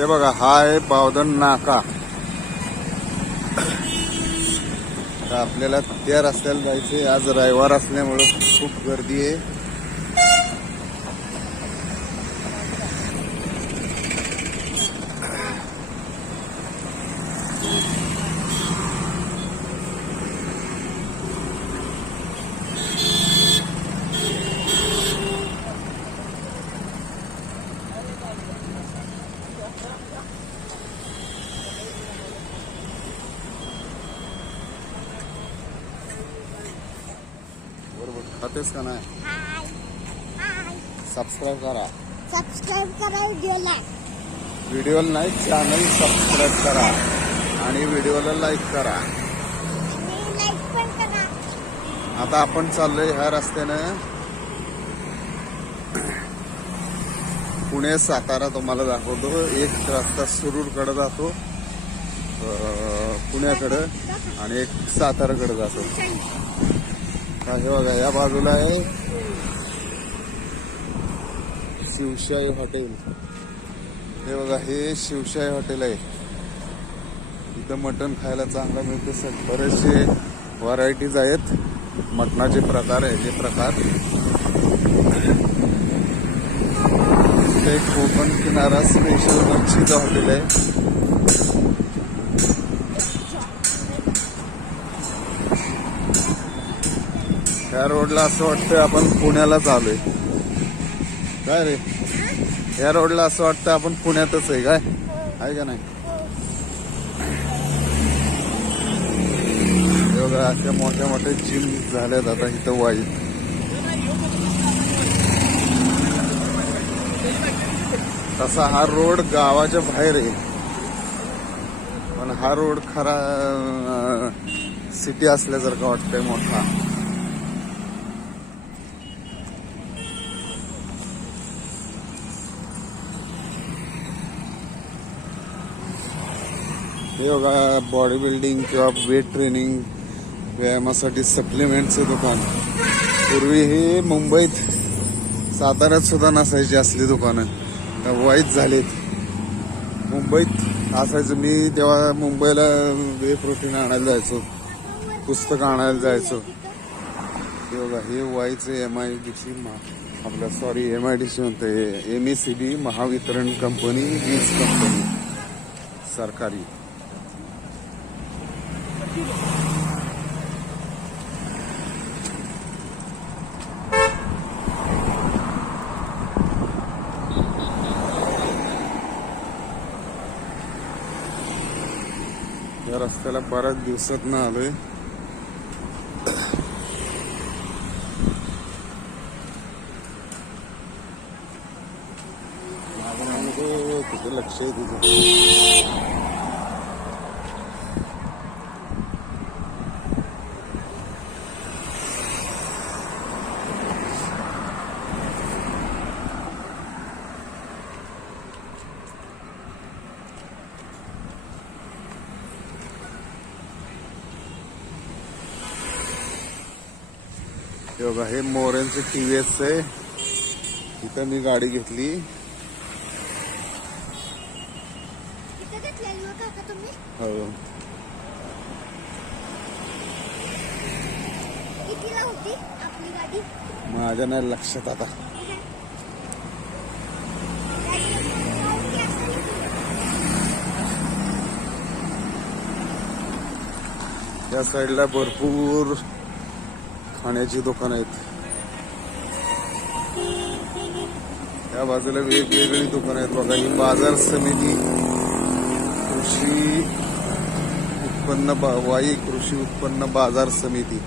हे बघा हा आहे बावधन नाका आपल्याला त्या रस्त्याला जायचे आज रविवार असल्यामुळं खूप गर्दी आहे. खातेस का नाही? हाय. हाय. सबस्क्राईब करा. सबस्क्राईब करा व्हिडिओला. व्हिडिओला नाही चॅनल सबस्क्राईब करा. आणि व्हिडिओला लाईक करा. आणि लाईक पण करा. आता आपण चाललोय ह्या रस्त्यानं. पुणे सातारा तुम्हाला दाखवतो. एक रस्ता सुरूरकडे जातो. पुण्याकडं. आणि एक साताराकडे जातो. हे बघा या बाजूला आहे. शिवशाही हॉटेल. हे बघा हे शिवशाही हॉटेल आहे. इथं मटण खायला चांगलं मिळते सग बरेचसे व्हरायटीज आहेत. मटणाचे प्रकार आहे हे प्रकार. इथे कोकण किनारा स्पेशल मच्छीचं हॉटेल आहे. त्या रोडला असं वाटतं आपण पुण्यालाच आलोय. काय रे? या रोडला असं वाटतं आपण पुण्यातच आहे काय? आहे का नाही? बघा अशा मोठ्या मोठ्या जिम झाल्यात आता इथं वाईट. तसा हा रोड गावाच्या बाहेर आहे. पण हा रोड खरा सिटी असल्यासारखा वाटतंय मोठा. हे बघा बॉडी बिल्डिंग किंवा वेट ट्रेनिंग व्यायामासाठी सप्लिमेंटचं दुकान. पूर्वी हे मुंबईत साताऱ्यात सुद्धा नसायची असली दुकानं. वाईट झालीत. मुंबईत असायचं. मी तेव्हा मुंबईला वे प्रोटीन आणायला जायचो. पुस्तकं आणायला जायचो. हे बघा हे वायचं एम आय डी सी आपलं sorry M I D C म्हणते M E C B Mahavitaran company वीज कंपनी सरकारी. या रस्त्याला बऱ्याच दिवसात ना आलोय. माझं लक्ष आहे तुझं? हे बघा हे मोऱ्यांचे टी व्ही एस आहे. इथं मी गाडी घेतली. हो. माझ्या नाही लक्षात आता. या साईडला भरपूर खाण्याची दुकानं आहेत. या बाजूला वेगवेगळी दुकानं आहेत बघा. ही बाजार समिती कृषी उत्पन्न बा वाई कृषी उत्पन्न बाजार समिती.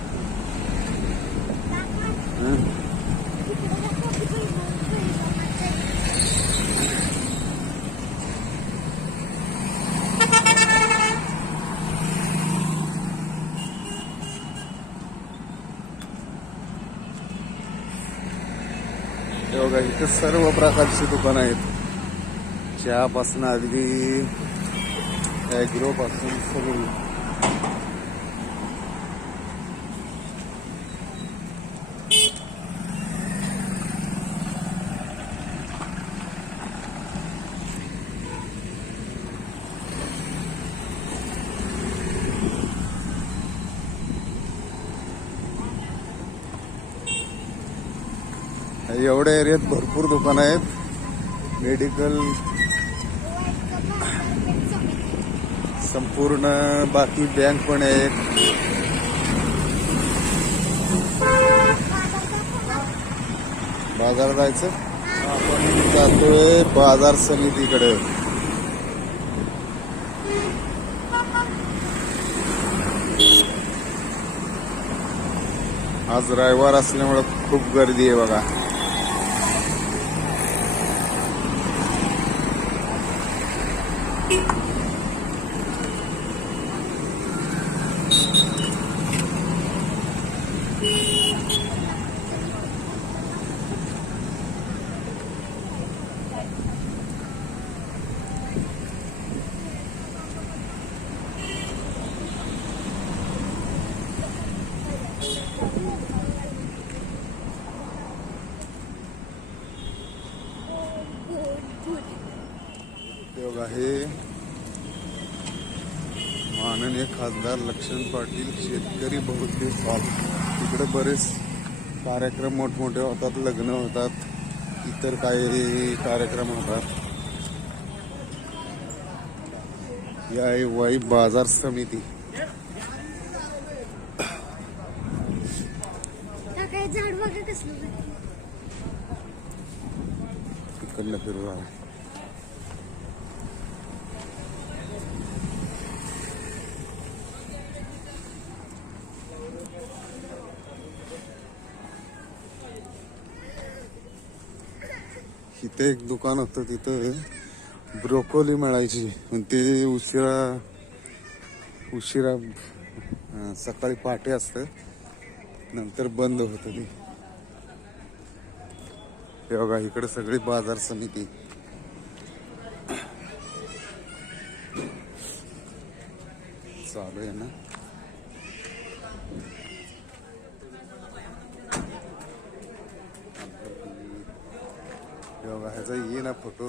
इथं सर्व प्रकारची दुकानं आहेत. चहापासून अगदी ॲग्रोपासून सगळी. भरपूर दुकानं आहेत. मेडिकल संपूर्ण बाकी बँक पण आहेत. बाजार जायचं? आपण जातोय बाजार समितीकडे. आज रविवार असल्यामुळे खूप गर्दी आहे बघा. उपयोग आहे. माननीय खासदार लक्ष्मण पाटील शेतकरी बहुतेक हॉल तिकडे बरेच कार्यक्रम मोठमोठे होतात लग्न होतात इतर काही कार्यक्रम होतात. या आहे वाई बाजार समिती काय झाड बघा कसलं भारी. इकडनं फिरवा इथे एक दुकान होतं तिथं ब्रोकोली मिळायची. पण ते उशिरा उशिरा सकाळी पहाटे असतं. नंतर बंद होतं ते. बघा इकडे सगळी बाजार समिती चालू आहे ना हे बघा ह्याचा येईल ना फोटो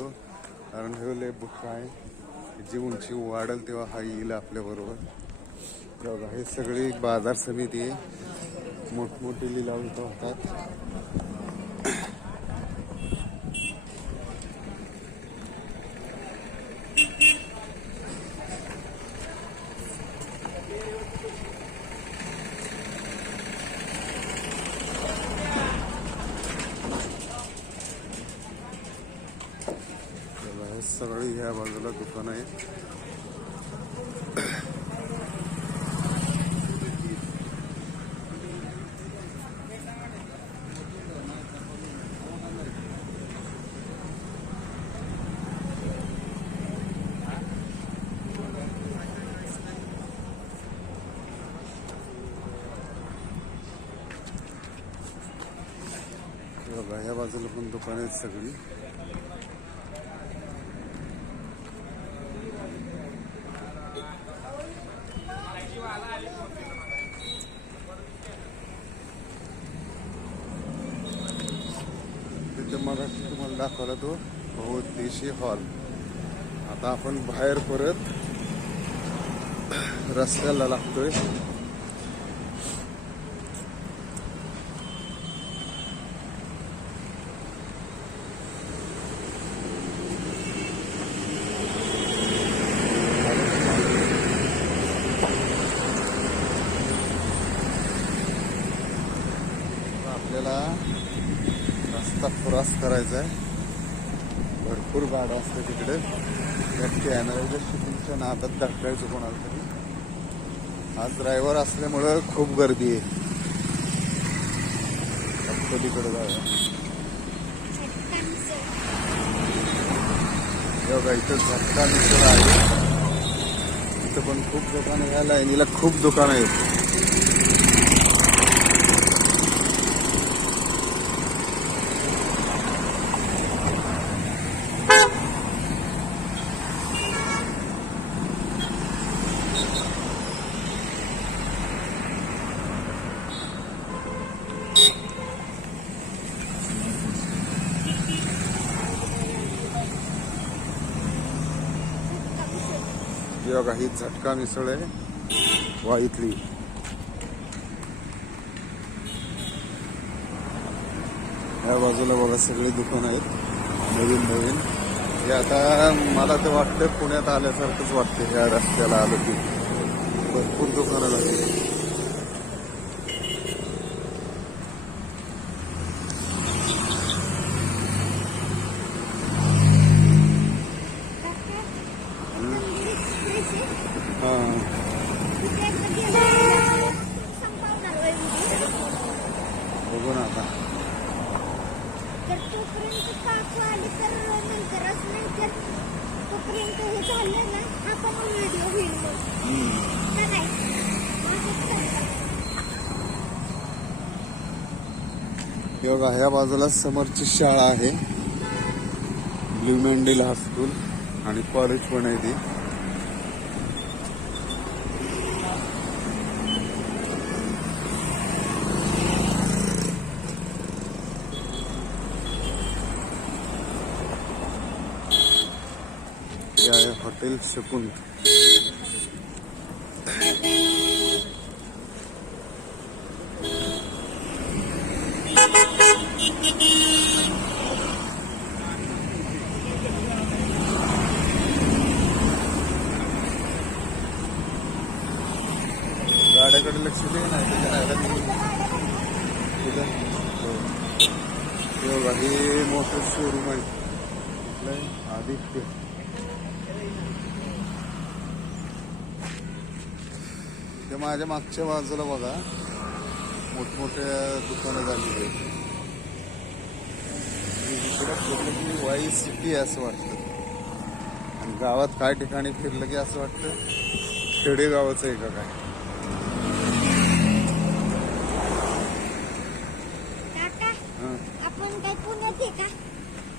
कारण हे लय बुक आहे जी उंची तेव्हा हा येईल आपल्या बरोबर. हे बघा हे सगळी बाजार समिती आहे. मोठमोठे लिलाव इथं होतात तेव्हा हे सगळी ह्या बाजूला दुकान आहे हे बघा ह्या बाजूला पण दुकान आहेत सगळी. तिथे मला तुम्हाला दाखवला तो बहुउद्देशीय हॉल. आता आपण बाहेर परत रस्त्याला लागतोय आपल्याला रस्ता क्रॉस करायचा आहे. भरपूर गाड्या असते तिकडे. त्या कॅमेऱ्याच्या शूटिंगच्या नादात धडकायचं कोणाला तरी. आज ड्रायव्हर असल्यामुळं खूप गर्दी आहे. पलीकडे जाऊया. बघा इथं झटका मिसळ आहे. इथं पण खूप दुकानं या लाईनीला खूप दुकानं आहेत. ही बघा ही झटका मिसळ आहे. इथली. या बाजूला बघा सगळी दुकानं आहेत. नवीन नवीन. हे आता मला ते वाटतं पुण्यात आल्यासारखंच वाटतं ह्या रस्त्याला आलं की. भरपूर दुकानं लागली काका, मंदिर एक्सप्रेस आहे. हां तिथे एकदा गेलं, संपवणार होय मी. बघू ना आता तर तोपर्यंत काकू आली तर नंतरच नाही तर तोपर्यंत हे झालं ना हा पण व्हिडिओ होईल मग हम्म. का नाही असंच करतात. हे बघा ह्या बाजूला समोरची शाळा आहे. ब्ल्यू मेंडील हायस्कूल आणि कॉलेज पण आहे ती. हॉटेल शकुंत गाड्याकडे लक्ष दे नाही तर जायला मी कुठं? हो. हे बघा हे मोठं शोरूम आहे कुठलं आहे? आदित्य ते माझ्या मागच्या बाजूला बघा मोठमोठ्या दुकानं झालेली आहेत. फिरलं की वाई सिटी आहे असं वाटतं. आणि गावात काय ठिकाणी फिरलं की असं वाटतं? खेडेगावाचं आहे का काय काका हं. आपण काय पुण्यात आहे का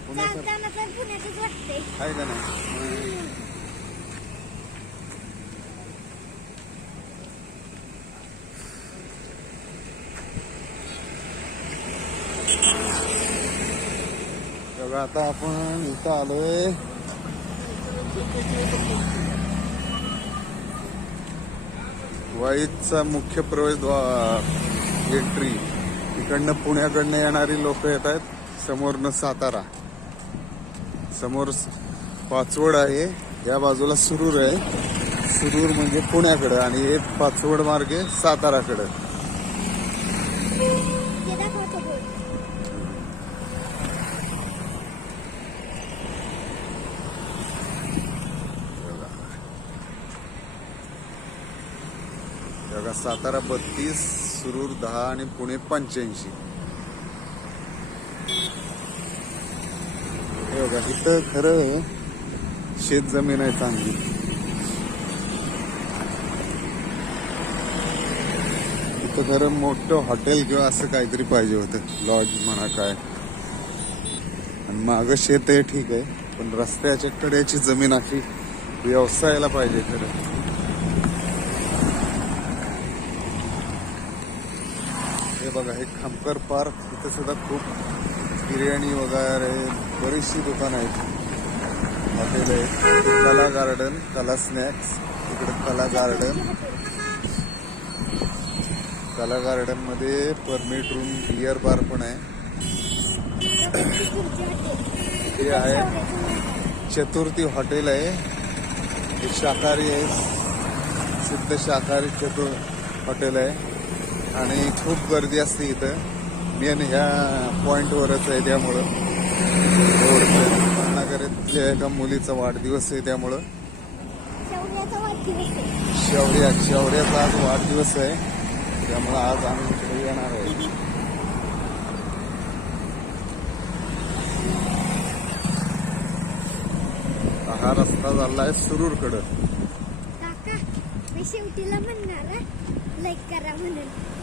पुण्यात चालताना पण पुण्यातच वाटतंय आहे का नाही बघा आता आपण इथं आलोय. वाईचा मुख्य प्रवेशद्वार एंट्री इकडनं पुण्याकडनं येणारी लोक येत आहेत. समोरनं सातारा. समोर पाचवड आहे. या बाजूला सुरूर आहे. सुरूर म्हणजे पुण्याकडं आणि हे पाचवड मार्गे साताराकडं. सातारा बत्तीस सुरूर दहा आणि पुणे पंच्याऐंशी. हे बघा इथं खरं शेत जमीन आहे चांगली. इथं खरं मोठं हॉटेल किंवा असं काहीतरी पाहिजे होतं लॉज म्हणा काय. आणि मागं शेत आहे ठीक आहे पण रस्त्याच्या कड्याची जमीन अशी व्यवसायाला पाहिजे खरं हे बघा हे खामकर पार्क इथं सुद्धा खूप बिर्याणी वगैरे बरीचशी दुकानं आहेत. हॉटेल आहेत. कला गार्डन कला स्नॅक्स इकडे कला गार्डन. कला गार्डनमध्ये परमिट रूम बियर बार पण आहे. हे आहे. चतुर्थी हॉटेल आहे. हे शाकाहारी आहे. सिद्ध शाकाहारी चतुर हॉटेल आहे. आणि खूप गर्दी असते इथं. मेन ह्या पॉइंटवरच आहे त्यामुळं. रत्नागिरीतल्या एका मुलीचा वाढदिवस आहे त्यामुळं. आहे. शौर्या शौर्याचा आज वाढदिवस आहे. त्यामुळं आज आम्ही इकडे येणार आहे. हा रस्ता चाललाय सुरूरकडं. काका मी शेवटीला म्हणणार लाईक करा म्हणून.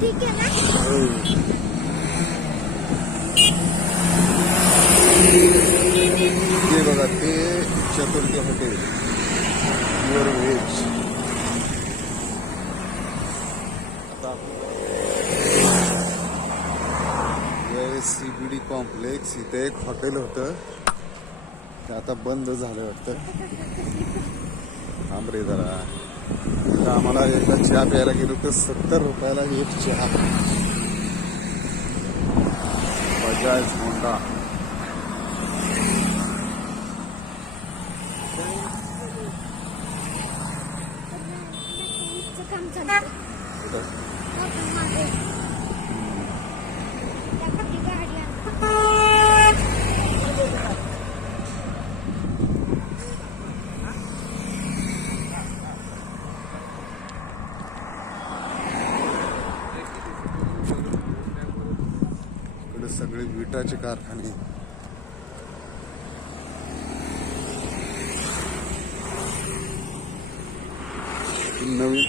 ठीक आहे ना ते बघा ते चतुर्थी हॉटेल. प्युअर व्हेज आता सीबीडी कॉम्प्लेक्स इथे एक हॉटेल होतं. ते आता बंद झालं वाटतं. थांबरे जरा. इथं आम्हाला एकदा चहा प्यायला गेलो तर सत्तर रुपयाला एक चहा. बजाज होंडा मेकॅनिकचं काम चालतं कुठं? आपण मागे त्या खाली गाडी आणतो. इकडे सगळे कारखाने नवीन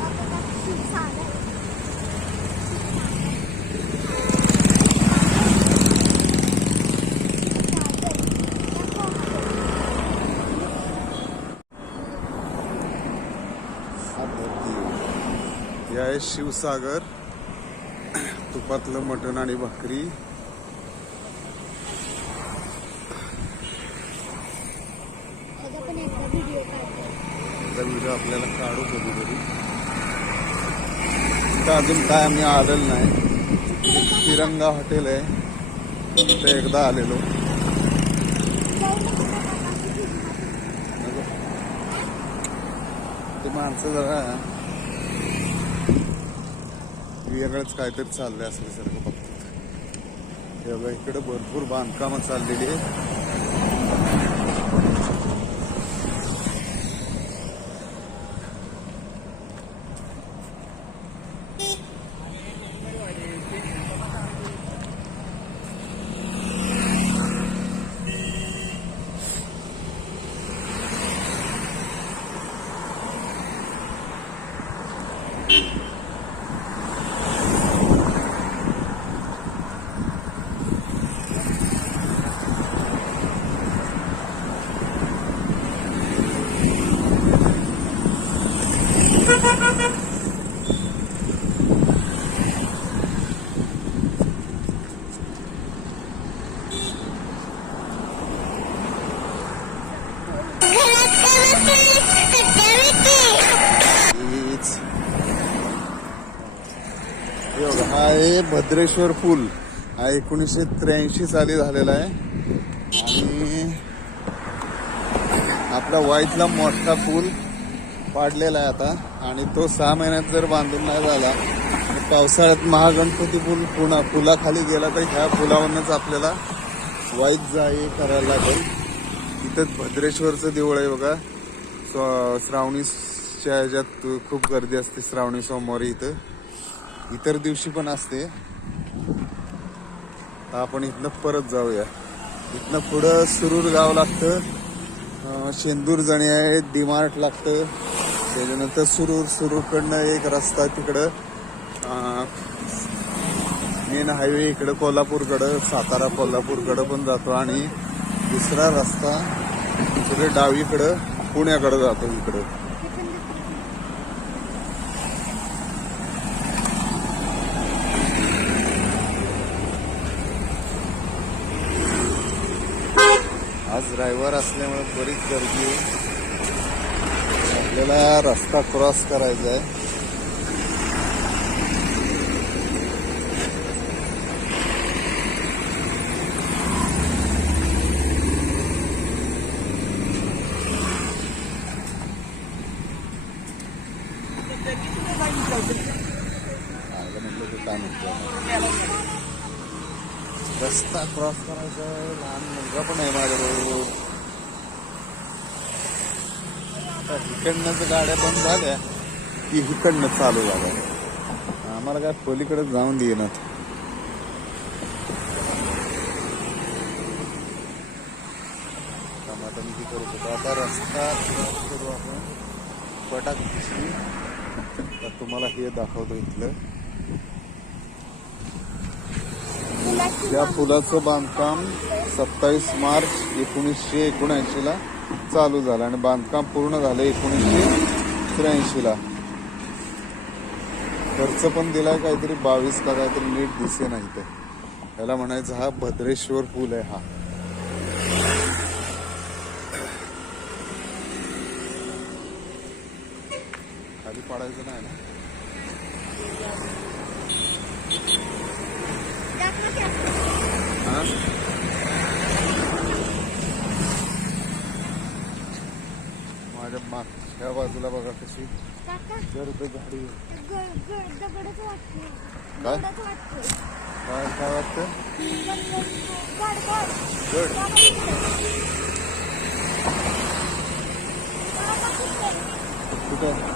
आपल्याला खूप साधं आहे. साधं. दाखव मला. हे आहे शिवसागर तुपातलं मटण आणि भाकरी. व्हिडिओ आपल्याला काढू कधीतरी. तिथं अजून काय आम्ही आलेलो नाही. तिरंगा हॉटेल आहे. तिथे एकदा आलेलो? ते माणसं जरा वेगळंच काहीतरी चाललंय असल्यासारखं बघतात हे इकडे भरपूर बांधकामं चाललेली आहे हीच हे बघा, हा आहे भद्रेश्वर पूल हा एकोणीसशे त्र्याऐंशी साली झालेला आहे. आणि आपला वाईटला मोठा पूल पाडलेला आहे आता. आणि तो सहा महिन्यात जर बांधून नाही झाला पावसाळ्यात महागणपती पूल पुन्हा पुलाखाली गेला तर ह्या पुलावरूनच आपल्याला वाईट जा हे करायला लागेल. इथं भद्रेश्वरचं देऊळ आहे बघा. स्व- श्रावणीच्या ह्याच्यात खूप गर्दी असते श्रावणी सोमवारी इथं. इतर दिवशी पण असते. आपण इथनं परत जाऊया. इथनं पुढं सुरूर गाव लागतं शेंदूर जणी आहे डिमार्ट लागतं. त्याच्यानंतर सुरूर सुरूरकडनं एक रस्ता तिकडं. मेन हायवे इकडं कोल्हापूरकडं सातारा कोल्हापूरकडं पण जातो आणि दुसरा रस्ता इकडे डावीकडं पुण्याकडं जातो इकडं. ड्रायव्हर असल्यामुळे बरीच गर्दी आहे. आपल्याला रस्ता क्रॉस करायचा आहे. रस्ता क्रॉस करायचा आहे. लहान मुलगा पण आहे माझ्याबरोबर. जर गाड्या बंद झाल्या. की इकडनं चालू झाल्या. आम्हाला काय पलीकडे जाऊन देणार आता मी करू शकतो. आता रस्ता करू आपण. पटाक दिसली. तर तुम्हाला हे दाखवतो इथलं. या पुलाचं बांधकाम सत्तावीस मार्च एकोणीसशे एकोणऐंशी ला चालू झालं आणि बांधकाम पूर्ण झालं एकोणीसशे त्र्याऐंशीला. खर्च पण दिला काहीतरी बावीस का काहीतरी नीट दिसे नाही ते. याला म्हणायचं हा भद्रेश्वर पूल आहे हा. खाली पाडायचं नाही ना? मागच्या बाजूला बघा कशी काका। गर्द गाडी। ग- ग- दगडच वाटतोय. काय? दगडच वाटतोय. काय काय वाटतं गड गड गड गड बाबा तिकडे. बाबा तिकडे. कुठं?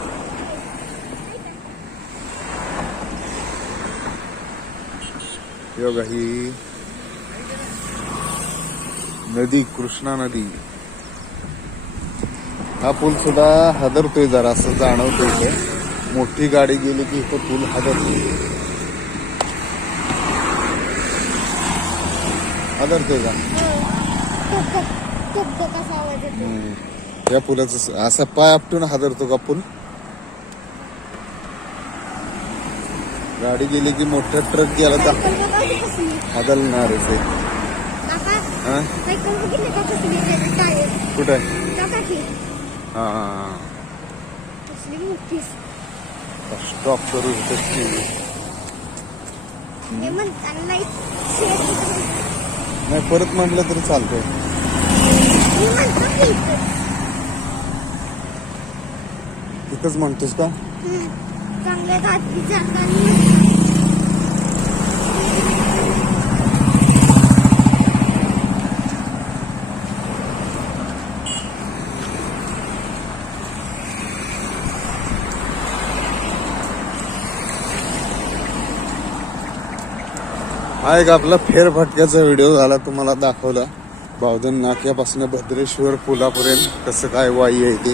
हे बघा ही नदी कृष्णा नदी. हा पूल सुद्धा हादरतोय जरा असं जाणवतोय इथं. मोठी गाडी गेली की इथं पूल हादरतोय. हादरतोय का? हम्म. या पुलाचं असा पाय आपटून हादरतो का पूल? गाडी गेली की मोठा ट्रक गेला तर हादलणारच आहे. हा? कुठं हा. मोठी स्टॉप करू नाही. परत म्हटलं तरी चालतंय. तिथंच म्हणतोस का. चांगल्या हा एक आपला फेरफटक्याचा व्हिडिओ झाला तुम्हाला दाखवला. बावधन नाक्यापासून भद्रेश्वर पुलापर्यंत कसं काय वाई आहे ते.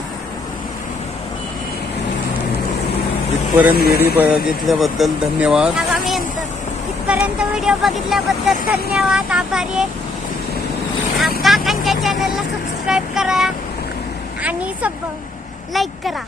इथपर्यंत व्हिडिओ बघितल्याबद्दल धन्यवाद. इथपर्यंत व्हिडिओ बघितल्याबद्दल धन्यवाद. आभारी काकांच्या चॅनलला सबस्क्राईब करा आणि सब लाईक करा.